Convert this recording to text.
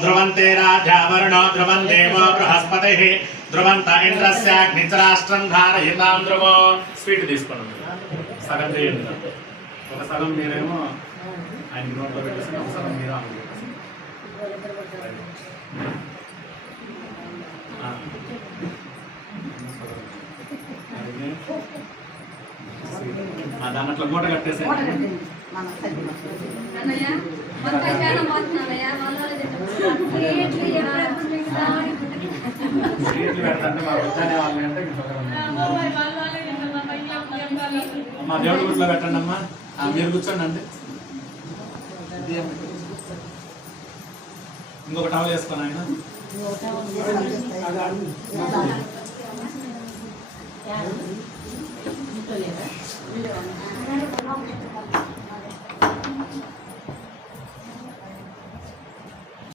ध्रुवन्ते राजावरुणो ध्रुवं देवो बृहस्पतिः ध्रुवन्त इंद्रस्याग्निचराष्ट्रं धारयितां ध्रुवो స్వీట్ తీసుకోండి సగం చేయండి ఒక సగం మీరేమో ఆయన నోట్లో పెట్టేసి ఒక సగం మీరు దాంట్లో మూట కట్టేసి అమ్మా దేవుడి గుట్లో పెట్టండి అమ్మా మీరు కూర్చోండి అండి ఇంకొక టవల్ వేసుకోండి ఆయన